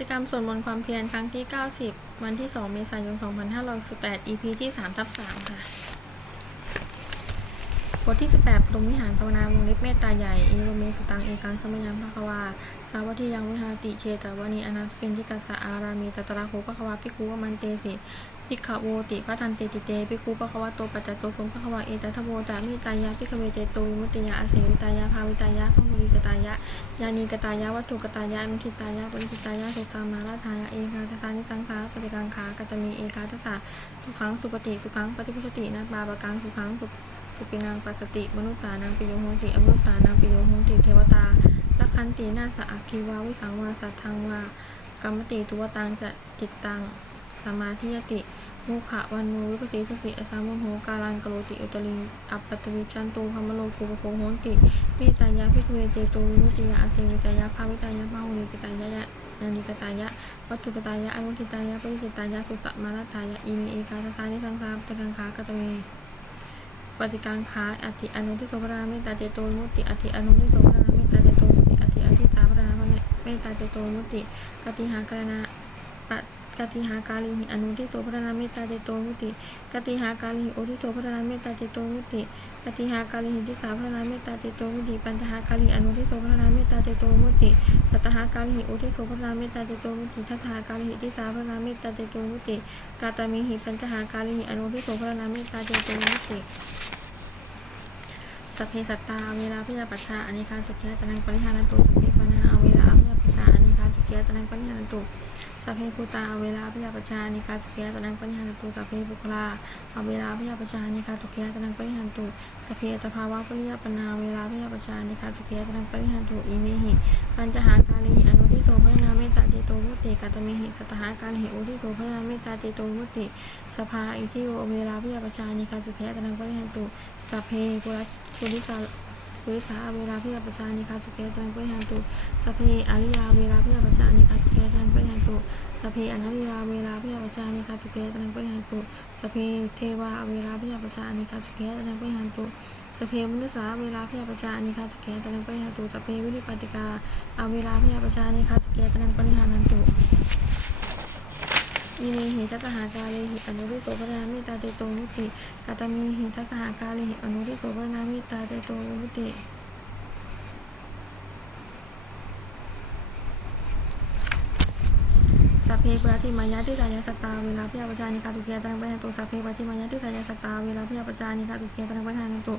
จกรรมสวดมนต์ความเพียรครั้งที่ 90 วันที่ 2 เมษายน 2518 EP ที่3ทับ3ค่ะ ทที่ 18ปฐมวิหารภาวนาวงเล็บเมตตาใหญ่เอโรเมสตังเอกังสมยังภควาสาวัตถิยังวิหารติเชตวานีอนาถเป็นทิกัสสะอารามีตัตระโคภควาภิกขุวมันเตสิภิกขโวติพระทันเตติเตภิกขุภควาโตปัจจโตสงภควาเอตทัพโวจามิตายาภิกเวเตโตวิมุติยาอาเสวิตายาภาวิตายาพหุริกตายะยานีกตายะวัตถุกตายะนุทิตายะปริทิตายะสุตามาราทายะเอกาทสานิสังสาปฏิกังขากตมีเอกาทสาสุขังสุปฏิสุขังปฏิพุชตินะปาปกังสุขังสุ สุปินังปัสสติ มนุษสานังปิโยโหติอมนุษสานังปิโยโหติ เทวตาลักขันตินาสะอาคีวาวิสังวาสัทธังวากรรมติทุวตังจะจิตตังสมาธิยติมุขะวันโนวิปัสสิสติอสามุโหกาลังกโรติอุตลิงอัปปตวิชันตุพมโลกุปโกโหติเมตตายะพิกเวเตโตวิมุติยาอาเสวิตายะภาวิตายะภาหุริกตายะยะยานิกตายะวัตถุกตายะอนุทิตายะปริจิตายะสุสมาลตายะอิมิเอกาทสานิสังสารปฏิกังขากตเม ปฏิกังขาอธิอนุทิโสพราเมตตาเจโตมุติอธิอนุทิโสพราเมตตาเจโตมุติอธิอธิตาพราเมตตาเจโตมุติกติหากรณะปะ กติหากาลิหิอนุทิโสภระนามตตาเจโตมุติกติหากาลิหิโอทิโสภระนามตตาเจโตมุติกติหากาลิหิทิสาพระนามตตาเตโตมุติปัญหากาลิอนุทิโสพระนามตตาเตโตมุติปัตหากาลิหิอุทิโสพระนามตตาเตโตมุติทัตถากาลิหิทิสาพระนามตตาเตโตมุติกาตมิหิปัญหากาลิหิอนุทิโสพระนามตตาเตโตมุติสัพเพสัตตาเวลาพิยาปัชชาอนิคาสุขียตนังปริหานันตุสัพเพปนาเวลาพิยาปัชชาอนิคาสุขียตนังปริหานันตุ สัพเพภูตาเวลาพยาปชานิกาสุเกตนังปริหันตุสัพเพบุคลาเอาเวลาพยาปชานิกาสุเกตนังปริหันตุสัพเพตภาวะปริยปนาเวลาพยาปชานิกาสุเกตนังปริหันตุอิเมหิปัญจหากาลีอนุทิโสพระนาเมตตาเจโตมุติกาตมิหิสัตหากาลีอุทิโสพระนาเมตตาเจโตมุติสภาอิทิโอเวลาพยาปชานิกาสุเกตนังปริหันตุสัพเพปุรัปุริสา ปุริสาเวลาพิยาปชานิกาสุเกียตนังปริหันตุสัพเพอริยาเวลาพิยาปชานิกาสุเกียตนังปริหันตุสพเพอนัตยาเวลาพิยาปชานิคาสุเกตนังปริหันตุสพเพเทวาเวลาพิยาปชานิคาสุเกตนังปริหันตุสพเพมนุษย์สาเวลาพิยาปชานิคาสุเกตนังปริหันตุสพเพวิริปติกาอเวลาพิยาปชานิคาสุเกตนังปริหันตุ อีเมหิทัสหากาเลหิอนุริโสพนามิตาเตโตมุติกาตมีหิทัสหากาเลหิอนุริโสพนามิตาเตโตมุติ สั พเพปะทิมายะทิสายสตาเวลาพยาปจานิกาตุเกตังไปหันตุสัพเพปะทิมายะทิสายสตาเวลาพยาปจานิกาตุเกตังไปะหันตุ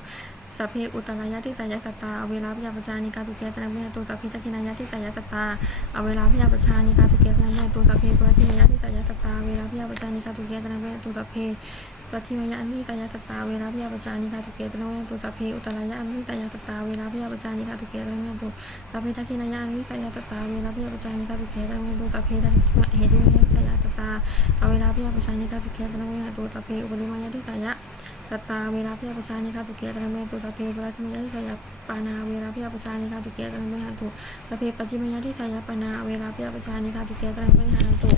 สัพเพอุตรายะทิสายสตาเวลาพยาปจานิกาตุเกตังไปหันตุสัพเพทักขินายะทิสายสตาเวลาพยาปจานิกาตุเกตังไปหันตุสัพเพปะทิมายะทิสายสตาเวลาพยาปจานิกาตุเกตังไปหันตุสัพเพปฏิมายะอนุทิตายะตตาเวลาพยาปจานิกาตุเกตนะเวตุสัพเพอุตรายะอนุทิตายะตตาเวลาพยาปจานิกาตุเกตนะเวตุสัพเพทักขินายะอนุทิตายะตตาเวลาพยาปจานิกาตุเกตนะเวตุสัพเพเหติ มายะทิสายะตตาเวลาพิยาปจานิกาตุเกตนะเวตุสัพเพอุปริมายะทิสายะตตาเวลาพิยาปจานิกาตุเกตนะเวตุสัพเพปรัติมายะทิสายะปานาเวลาพิยาปจานิกาตุเกตนะเวตุสัพเพปัจจิมายะทิสายะปานาเวลาพิยาปจานิกาตุเกตนะเวตุ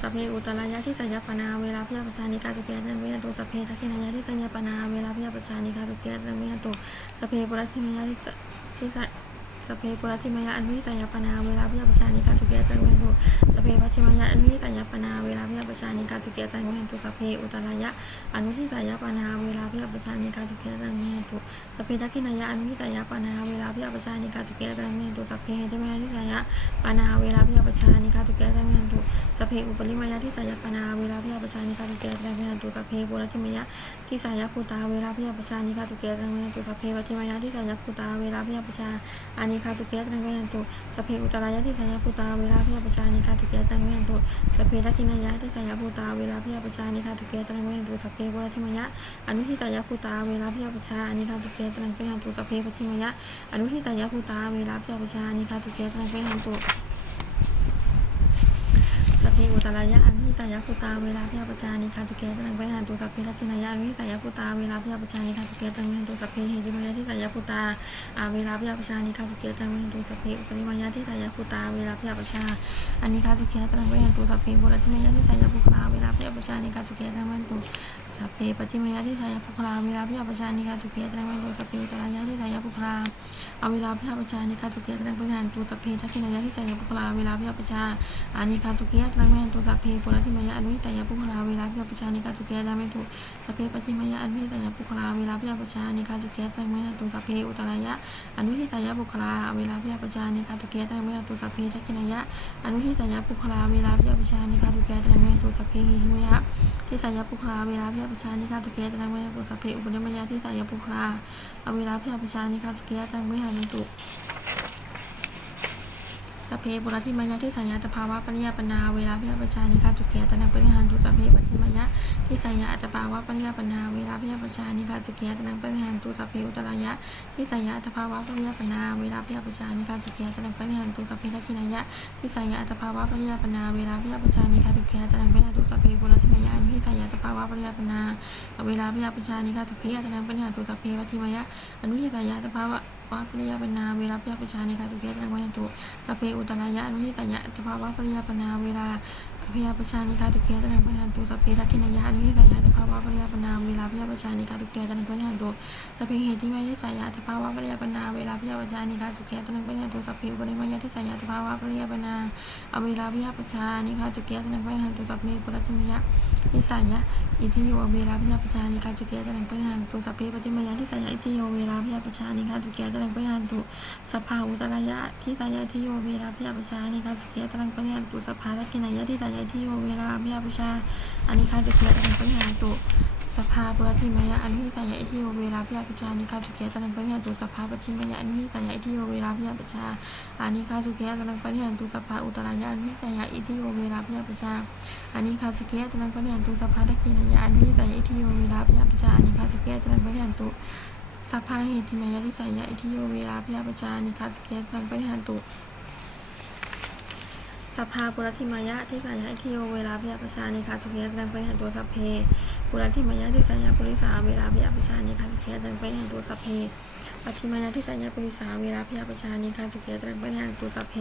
สัพเพอุตตรายะที่สัญญปนาเวลาพิยาปชานิกาตุเกตันเวหตุสัพเพทักขินายะที่สัญญปนาเวลาพิยาปชานิกาตุเกตันเวหตุสัพเพปุรัติมายะที่ที่สัสัพ เพปุรัติมายะอนุทิสัญญปนาเวลาพิยาปชานิกาตุเกตันเวหตุสัพเพปัจฉิมายะอนุทิสัญญปนาเวลาพิยาปชานิกาตุเกตันเวหตุสัพเพอุตตรายะอนุทิสัญญปนาเวลาพิยาปชานิกาตุเกตันเวหตุสัพเพทักขินายะอนุทิสัญญปนาเวลาพิยาปชานิกาตุเกตันเวหตุสัพเพเหติมายะที่สัญญปนาเวลาพิยาปชานิกาตุเกตันเวหตุสพเพอุปริมายะที่สายปนาเวลาพิยาปชานิคาตุเกตระเวนะตุสพเพปุรติมายะที่สายภูตาเวลาพิยาปชานิคาตุเกตระเวนะตุสพเพวัติมายะที่สายภูตาเวลาพิยาปชาอานิคาตุเกตังเวนตุสพเพอุตรายะที่สายภูตาเวลาพิยาปชานิคาตุเกตังเวนตุสพเพทักขินายะที่สายภูตาเวลาพิยาปชานิคาตุเกตังเวนตุสพเพวัติมยะอนุทิตายะภูตาเวลาพิยาปชาอานิคาตุเกตังเวนตุสพเพปฏิมยะอนุทิตายะภูตาเวลาพิยาปชาอานิคาตุเกตังเวนตุ เพอุตรายะอนุหิตายะพุตาเวลาพิยาปจานิคาตุเกตังไปหันตุสัพเพทักขินายะอภิตายะพุตาเวลาพิยาปจานิคาตุเกตังไปหันตุสัพเพเหติมายะทิสายะพุตาอาเวลาพิยาปจานิคาตุเกตังไปหันตุสัพเพอุปริมายะทิสายะพุตาเวลาพิยาปจาอานิคาตุเกตังไปหันตุสัพเพบุรติมายะทิสายะพุคลาเวลาพิยาปจานิคาตุเกตังไปหันตุสัพเพปฏิมายะทิสายะพุคลาเวลาพิยาปจานิคาตุเกตังไปหันตุสัพเพอุตรายะทิสายะพุปุคลาอาเวลาพิยาปชานิคาสุเกตังเป็นงานตัวสัพเพทักขินายะที่สายะปุคลาเวลาพิยาปชาอานิคาสุเกตังเป็นตัวสัพเพปุระทิมายะอนุหิตายะปุคลาเวลาพิยาปชานิคาสุเกียตนังเป็นตัวสัพเพปฏิมายะอนุหิตายะปุคลาเวลาพิยาปชานิคาสุเกียตนังเป็นตัวสัพเพอุตรายะอนุหิตายะปุคลาเวลาพิยาปชานิคาสุเกียตนังเป็นตัวสัพเพทักินายะอนุหิตายะปุคลาเวลาพิยาปชานิคาสุเกียตนังเป็นตัวสัพเพหิมยะที่สายปุคลาเวลาพิยาปชานิคาตุเกียตังเวตุสัพเพอุปนิมยาที่สายปุคลาเอาเวลาพิยาปชานิคาตุเกียตังเวหานิตุ สัพเพปุระทิมายะที่สัญญาตภาวะปริยปนาเวลาพิยาปชานิคาตุเกียตังปริหารตุสัพเพปฏิมายะที่สัญญาตภาวะปริยปนาเวลาพิยาปชานิคาตุเกียตังปริหารตุสัพเพอุตรายะที่สัญญาตภาวะปริยปนาเวลาพิยาปชานิคาตุเกียตังปริหารตุสัพเพทักินายะที่สัญญาตภาวะปริยปนาเวลาพิยาปชานิคาตุเกียตังปริหารตุสัพเพปุระทิมายะอนุทิตายะตภาวะปริยปนาเวลาพิยาปชานิคาตุเพอัตนังปัญญาตุสัพเพวัติมายะอนุทิตายะตภาวะ วัปริยปนาเวลาพิยาปชานิคาตุเกตังปัญญาตุสเพอุตรายะนุทิตายะสภาวะปริยปนาเวลา พยาประชานิคาตุเพอัตนังปัญญาตุสัพเพทักขินายะอนุทิตายะตภาวะปริยปนามเวลาพิยาประชานิคาตุเพอัตนังปัญญาตุสัพเพเหติมายะสายะตภาวะปริยปนามเวลาพิยาประชานิคาตุเพอัตนังปัญญาตุสัพเพอุปนิมายะที่สายะตภาวะปริยปนามเวลาพิยาประชานิคาตุเพอัตนังปัญญาตุสัพเพปุรัติมยะนิสัยะอิทิโยเวลาพิยาประชานิการจุเกียตะลังปะหันตุสัพเพปฏิมยะทิสัยะอิทิโยเวลาพิยาประชานิการจุเกียตะลังปะหันตุสภาอุตรายะทิสายะอิทิโยเวลาพิยาประชานิการจุเกียตะลังปะหันตุสภาทักขินายะทิสายะอิทิโยเวลาพยาปชาอานิการจุเกียตะลังปะหันตุสภาปุรติมายะอนุหิตายะอิทิโยเวลาพยาปชาอันิการจุเกียตะลังปะหันตุสภาปฏิมายะอนุหิตายะอิทิโยเวลาพยาปชาอานิการจุเกียตะลังปะหันตุสภาอุตรายะอันุหิตายะอิทิโยเวลาพยาปชาอานิคาสเกตนังปะเนียนตุสัพพะทักขินายะอันุทิตายะอิทิโยเวลาพยาปชาอานิคาสเกตนังปะเนียนตุสัพพะเหติมายะทิสายะอิทิโยเวลาพยาปชาอานิคาสเกตนังปะเนียนตุ สัพพาปุรติมายะทิสายะอิทิโยเวลาพยาปชาอานิคาสุเกตนังปะเนียนตุสัพเพปุรติมายะทิสายะปุริสาเวลาพยาปชาอานิคาสุเกตนังปะเนียนตุสัพเพปัจฉิมายะทิสายะปุริสาเวลาพยาปชาอานิคาสุเกตนังปะเนียนตุสัพเพ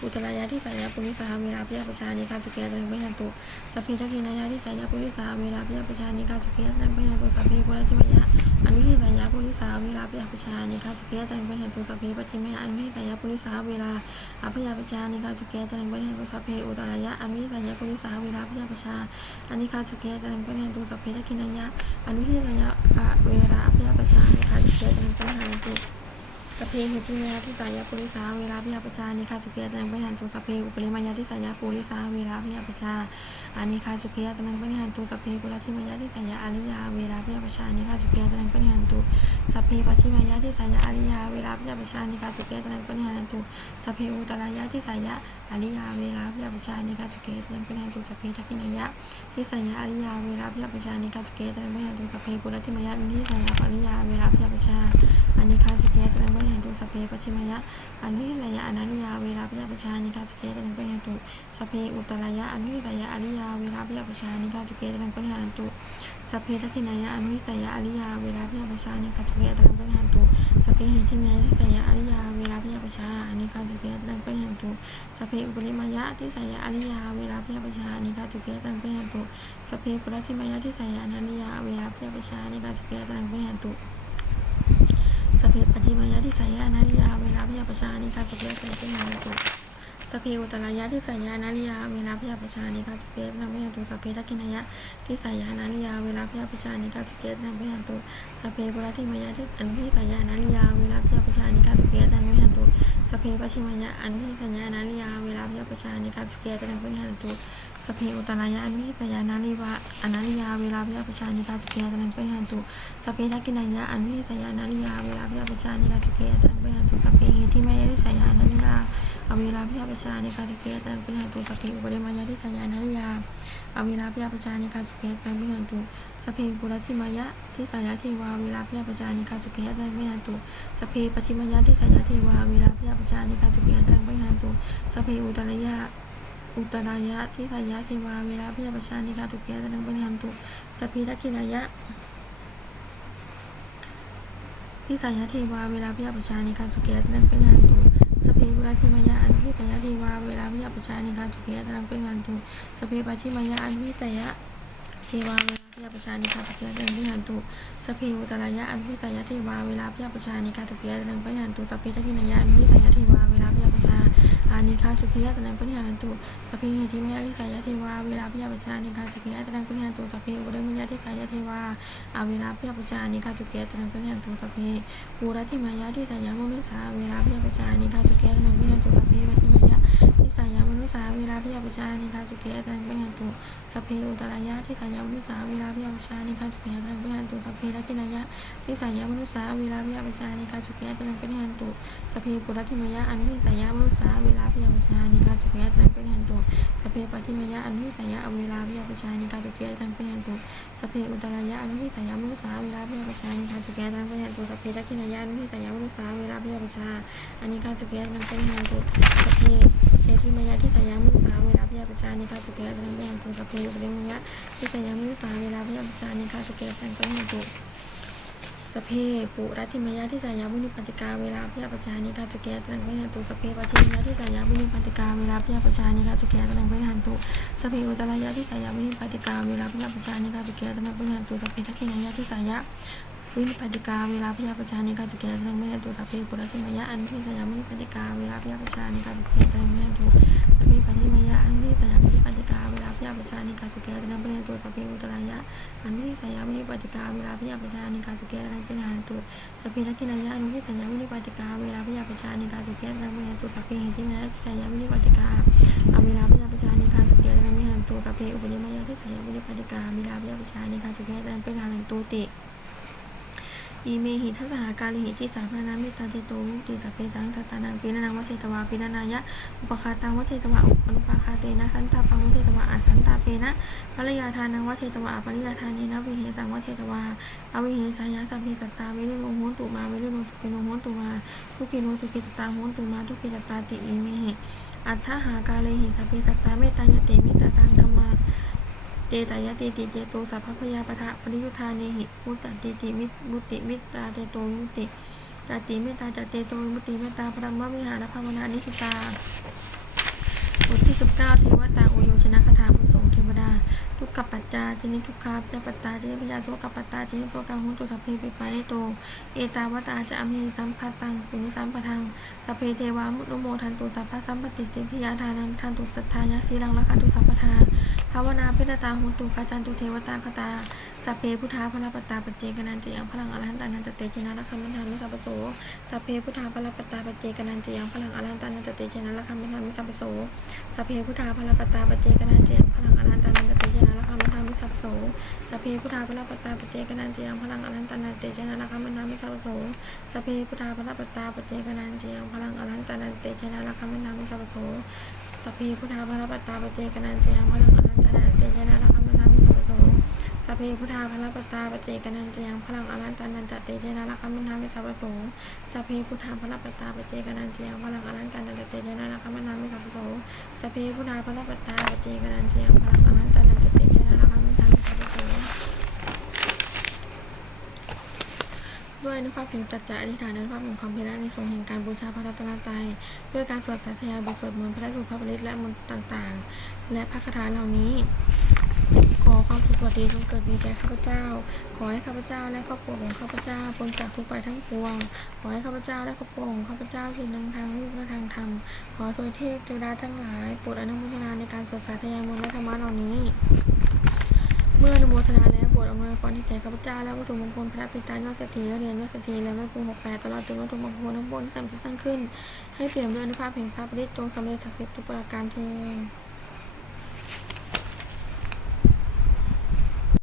อุตรายะทิสายะปุริสาเวลาพยาปชาอานิคาสุเกตนังปะเนียนตุสัพเพทักินายะที่สายาปุริสาเวลาพยาประชานิกาสุเกยตังปะยันตุสัพเพปุระจิมายะอนุทิตายะปุริสาเวลาพยาประชานิกาสุเกยตังปะยันตุสัพเพปัจฉิมยะอนุทิตายะปุริสาเวลาอภยาปชานิกาสุเกยตังปะยันตุสัพเพอุตรายะอนุทิตายะปุริสาเวลาพยาปชาอานิกาสุเกตังปะยันตุสัพเพทักขินายะอนุทิตายะเวลาพยาปชานิกาสุเกตังปะยันตุสัพเพเหตุมายาที่สายาปุริสาเวลาพิยาปชานิคาสุเกียตังปะหันตุสัพเพอุปริมายาที่สายาปุริสาเวลาพิยาปชาอานิคาสุเกียตังปะหันตุสัพเพปุระทิมายาที่สายาอริยาเวลาพิยาปชานิคาสุเกียตังปะหันตุ สัพเพปัจิมายาที่สายาอริยาเวลาพยาปชานิคาสุเกียตันปะหันตุสัพเพอุตรายะที่สายาอริยาเวลาพยาปชานิคาสุเกียตันปะหันตุสัพเพทักขินายะที่สายาอริยาเวลาพยาปชานิคาสุเกียตันปะหันตุสัพเพปุระทิมายาที่สายาอริยาเวลาพยาปชา อานิคาสุเกตตังปะยันตุสเพปัจฉิมยะอนุทิตายะอนันยาเวลาพยาปชานิคาสุเกตตังปะยันตุสเพอุตรายะอนุทิตายะอริยาเวลาพยาปชานิคาสุเกตตังปะยันตุสเพทักินายะอนุทิตายะอริยาเวลาพยาปชานิคาสุเกตตังปะยันตุสเพเหติมายะทิสายะอริยาเวลาพยาปชานิคาสุเกตตังปะยันตุสเพอุปริมายะทิสายะอริยาเวลาพยาปชานิคาสุเกตตังปะยันตุสเพปุระทิมายะทิสายะอนันยาเวลาพยาปชานิคาสุเกตตังปะยันตุ เพปัจจิบายะที่สายานาริยาเวลาพยาปชานิการสพเพเป็นขึ้นมาตุ สเพอุตรายะที่สายานาริยาเวลาพยาปชานิการสพเพนังพยันตุสเพทักินายะที่สายานาริยาเวลาพยาปชานิการสพเพนังพยันตุสเพปุระทิมายะที่อันุทิสายานาริยาเวลาพยาปชานิการสพเพนังพยันตุสเพปัจฉิมายะอันุทิสายานาริยาเวลาพยาปชานิการสพเพนังพยันตุสเพอุตรายะอันุทิสายานาริวะอนาริยาเวลาพยาปชานิการสพเพนังพยันตุสเพทักินายะอันุทิตายานาริยาเวลาพยาปชานิกาจุเกตังเปยันตุสเพเหติมายะทิสายานาริยา อเวลาพิยาประชาในกาจุเกตังเปยันตุสเพอุปเรมายะทิสายานาริยาอเวลาพิยาประชาในกาจุเกตังเปยันตุสเพปุระทิมายะทิสายาเทวาเวลาพิยาประชาในกาจุเกตังเปยันตุสเพปัจฉิมายะทิสายาเทวาเวลาพิยาประชาในกาจุเกตังเปยันตุสเพอุตรายะอุตรายะทิสายาเทวาเวลาพิยาประชาในกาจุเกตังเปยันตุสเพทักขินายะที่สายเทวาเวลาพยาประชาในการสุเกียตนังเป็นงานตุ สเพเวลาทิมายาอันพิสายเทวาเวลาพิยาปชานิการสุเกียตนังเป็นงานตุสเปปัจฉิมายาอันพิสายเทวาเวลาพิยาปชานิกาตุเกียตังเป็นงานตุสเปอุตรายะอันพิตยะทีวาเวลาพิยาปชานิกาตุเกียตังเป็นงานตุตเพทักขินายะอันพิตยะทีวาเวลาพิยาปชาานิคาสุขิยะตังพิหันตุสัพเพหิทิมยาทิสายะเทวาเวลาพิยาปชานิคาสุขิยะตังพิหันตุสัพเพอุเรมยาทิสายะเทวาอาเวลาพิยาปชานิคาตุเกียตังพิหันตุสัพเพภูรติมายาทิสายะมนุสาเวลาพิยาปชานิคาตุเกียตังพิหันตุสัพเพวัติมาย ทิสายะมนุสาเวลาพิยาปชานิคาสุขิยะตังพิหันตุสเพอุตรายะที่สายามนุษาเวลาพิยาปชานิกาสุขียตังเป็นหันตุสเพทักินายะที่สายามนุษาเวลาพิยาปชานิกาสุขียตังเป็นหันตุสเพปุรัติมยะอันุทิสายามนุษาเวลาพิยาปชานิกาสุขียตังเป็นหันตุสเพปัจฉิมยะอันุทิสายะเวลาพิยาปชานิกาสุขียตังเป็นหันตุสเพอุตรายะอันุทิสายามนุษาเวลาพิยาปชานิกาสุขียตังเป็นหันตุสเพทักินายะอันุทิสายามนุษาเวลาพิยาปชาอานิการสุขียตังเป็นหันตุสเพ ทิมยะที่สยามนุษาเวลาพิยาปชานิกาสุขียตังเป็นหันตุสพเพอุปเรมยะที่สยามนุสาเวลาพยาปจานิคาสุเกสังกัมตุสเพปุรัติมยะที่สายามุนิปันติกาเวลาพยาปจานิคาสเกตังเวหันตุสเพปัจฉิมยะที่สายามุนิปันติกาเวลาพยาปจานิคาสเกตังเวหันตุสเพอุตรายะที่สายามุนิปันติกาเวลาพยาปจานิคาสเกตังเวหันตุสเพทักขินยะที่สายา วินิปัติกาเวลาพยาปจานิคาสเกตังเวหันตุสเพปุรัติมายะอันที่สยามุนิปัติกาเวลาพยาปจานิคาสเกตังเวหันตุสเพปัจฉิมายะอันที่สยามุนิปัติกาเวลาพยาปจานิคาสเกตังเวหันตุสเพอุตรายะอันที่สยามวินิปัติกาเวลาพยาประชานิกาสุเกตังเป็นหานตุสพเพทักขินายะอันุทิสยามวินิปัติกาเวลาพยาประชานิกาสุเกตังเป็นหานตุสพเพหิติมายะสยามวินิปัติกาเวลาพยาประชานิกาสุเกตังเป็นหานตุสพเพอุปนิมายะที่สยามวินิปัติกาเวลาพยาประชานิกาสุเกตังเป็นหานตุติ อีเมหิทัสหาการิหิที่สาพนามิตาเตโตมุติสัพเพสังสตานังปีนานังวเชตวาปีนานายะอุปคาตังวเชตวาอุปนุปาคาเตนะสันตาปังวเชตวาอัสันตาเปนะภริยาทานังวเชตวาปริยาทานีนะวิเหสังวเชตวาอวิเหสายาสัพเพสัตตาเวรุโนโหนตุมาเวรุโนสุขิโนโหนตุมาทุกิโนสุขิตตาโหนตุมาทุกิตตาติอีเมหิอัตถหากาเลหิสัพเพสัตตาเมตตายเตเมตตาตังธรรมาเตตายะติติเจโตสัพพพยาปะทะปริยุทธาเนหิมุตตติติมิมุติมิตตาเตโตมุติจติเมตตาจเตโตมุติเมตตาพระมวิหารภาวนานิสิตาบทที่19เทวตาโอโยชนะคาถาบุสงเทวดา ทุกขปัจจาจินิทุกขาพยาปัตตาจินิพยาโสกปัตตาจินิโสกังหุตุสัพเพปิปานิโต เอตาวตาจะอเมสัมภาตังปุญญสัมปทังสัพเพเทวามุนุโมทันตุสัพพะสัมปติสิทธิยาทานังทันตุสัทธายาสีลังละคันตุสัพพทา ภาวนาเพตตาหุนตุกาจันตุเทวตาคตาสัพเพพุทธาพระปตาปเจกนันเจยังพลังอรหันตานันจเตชนะละคัมมันธามิสัพโสสัพเพพุทธาพระปตาปเจกนันเจยังพลังอรหันตานันจเตชนะละคัมมันธามิสัพโสสัพเพพุทธาพระปตาปเจกนันเจยังพลังอรหันตานันจเตชนะละคัมมันธามิสัพโสสัพเพพุทธาพระปตาปเจกนันเจยังพลังอรหันตานันจเตชนะละคัมมันธามิสัพโสสพเพพุทธาพระปตาปเจกนันเจียงพลังอรันตานันเตชนะละคัมมินามิสัพพโส สพีพุทธาพระปัตตาปเจกนันเจียงพลังอรันตานันเตยนารัมมินามิสัพพโสสพเพพุทธาพระปัตตาปเจกนันเจียงพลังอรันตานันเตยนารัมมินามิสัพพโสสพีพุทธาพระปัตตาปเจกนันเจียงพลังอรันตานันเตยนารัมมินามิสัพพโสสพีพพุทธาพระปัตตาปเจกนันเจียงพลังอรันตานันเตชนะละคัมมินามิสัพพโส ด้วยอนุภาพแห่งสัจจะอธิษฐานอนุภาพแห่งความเพียรในทรงแห่งการบูชาพระรัตนตรัยด้วยการสวดสาธยายบทสวดมนต์พระรูปพระปริตและมนต์ต่างๆ และพระคาถาเหล่านี้ขอความสุขสวัสดีจงเกิดมีแก่ข้าพเจ้า ขอให้ข้าพเจ้าและครอบครัวของข้าพเจ้าพ้นจากทุกข์ภัยทั้งปวง ขอให้ข้าพเจ้าและครอบครัวของข้าพเจ้าถึงทางรูปและทางธรรม ขอโดยเทพเทวดาทั้งหลายโปรดอนุโมทนาในการสวดสาธยายมนต์และธรรมะเหล่านี้ มื่ออนุโมทนาแล้วโปรดอำนวยพรที่แก่ข้าพเจ้าและวัตถุมงคลพระปิตายอดสถียอดเรียนยอดสถีและแม่ครูหกแปดตลอดจนวัตถุมงคลทั้งปวงที่สร้างจสร้างขึ้น ให้เปี่ยมด้วยอนุภาพแห่งพระปริตจงสำเร็จศักดิ์สิทธิ์ทุกประการเทอ